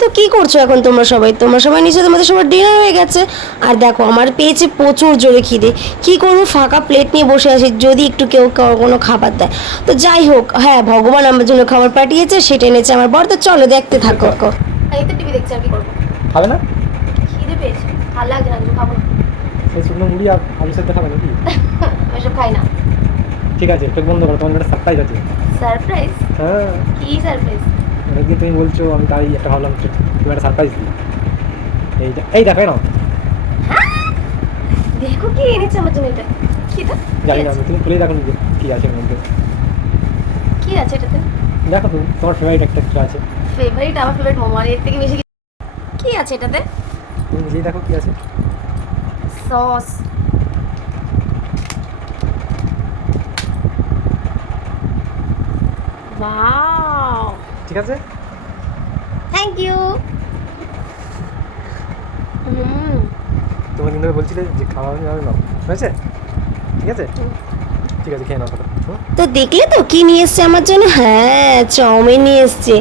তো কি করছ এখন তোমরা সবাই? তোমরা সবাই নিচে তোমাদের সবার ডিনার হয়ে গেছে। আর দেখো আমার পেয়েছে প্রচুর জোরে খিদে। কি করব? ফাঁকা প্লেট নিয়ে বসে আছি যদি একটু কেউ কোনো খাবার দেয়। তো যাই হোক হ্যাঁ ভগবান আমার জন্য খাবার পাঠিয়েছে সেটা এনেছে আমার বর। তো চলো দেখতে থাকো। এই তো টিভি দেখছি আর কি করব? খাবে না? খিদে পেয়েছে। ভালো লাগছে না খাব সেই শুকনো মুড়ি আর আলু সেদ্ধ খাবে নাকি? আমি সব খাই না। ঠিক আছে চোখ বন্ধ করো তোমার একটা সারপ্রাইজ আছে। সারপ্রাইজ হ্যাঁ। কি সারপ্রাইজ অনেকদিন তুমি বলছো আমি তাই একটা ভাবলাম তুমি একটা সারপ্রাইজ দিই। এই এই দেখো এই নাও দেখো কি এনেছে আমার জন্য এটা। কি এটা জানি না তুমি খুলে দেখো নিজে কী আছে এর মধ্যে। কি আছে এটাতে? দেখো তুমি তোমার ফেভারিট একটা কিছু আছে? ফেভারিট আমার ফেভারিট মোমো এর থেকে বেশি কি- কি আছে এটাতে? তুমি নিজেই দেখো কী আছে। সস ওয়াও ঠিক আছে? Thank you hmm. তোমার কিন্তু বলছিলে যে খাওয়া যাবে না হয়েছে? ঠিক আছে? ঠিক আছে খেয়ে নাও? তো দেখলে তো? কি নিয়ে এসছে আমার জন্য? হ্যাঁ চাউমিন নিয়ে এসছে,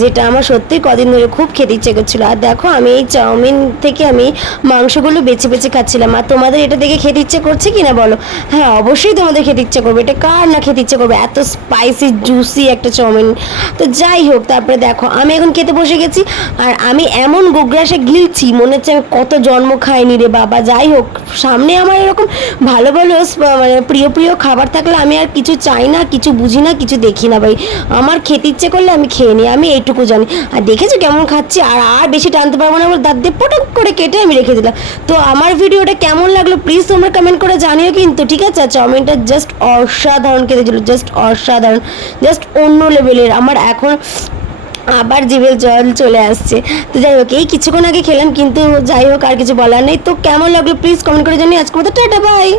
যেটা আমার সত্যি কদিন ধরে খুব খেতে ইচ্ছে করছিল। আর দেখো, আমি এই চাউমিন থেকে আমি মাংসগুলো বেছে বেছে খাচ্ছিলাম। আর তোমাদের এটা দেখে খেতে ইচ্ছে করছে কি না বলো? হ্যাঁ অবশ্যই তোমাদের খেতে ইচ্ছে করবে। এটা কার না খেতে ইচ্ছে করবে? এত স্পাইসি জুসি একটা চাউমিন। তো যাই হোক, তারপরে দেখো, আমি এখন খেতে বসে গেছি। আর আমি এমন গোগ্রাসে গিলছি, মনে হচ্ছে আমি কত জন্ম খাইনি রে বাবা। যাই হোক, সামনে আমার এরকম ভালো ভালো মানে প্রিয় প্রিয় খাবার থাকলে আমি আর কিছু চাই না, কিছু বুঝি না, কিছু দেখি না ভাই। আমার খেতে ইচ্ছে করলে আমি খেয়ে নিই, আমি এইটুকু জানি। আর দেখেছ কেমন খাচ্ছি? আর আর বেশি টানতে পারব না, আমার দাঁত দিয়ে পটক করে কেটে আমি রেখে দিলাম। তো আমার ভিডিওটা কেমন লাগল প্লিজ তোমরা কমেন্ট করে জানিও কিন্তু, ঠিক আছে? আর চাউমিনটা জাস্ট অসাধারণ খেতে ছিল জাস্ট অসাধারণ। জাস্ট অন্য লেভেলের আমার এখন আবার জিভের জল চলে আসছে। তো যাই হোক, এই কিছুক্ষণ আগে খেলাম কিন্তু যাই হোক, আর কিছু বলার নেই। তো কেমন লাগল প্লিজ কমেন্ট করে জানিয়ে আজকে মতো টাটা বাই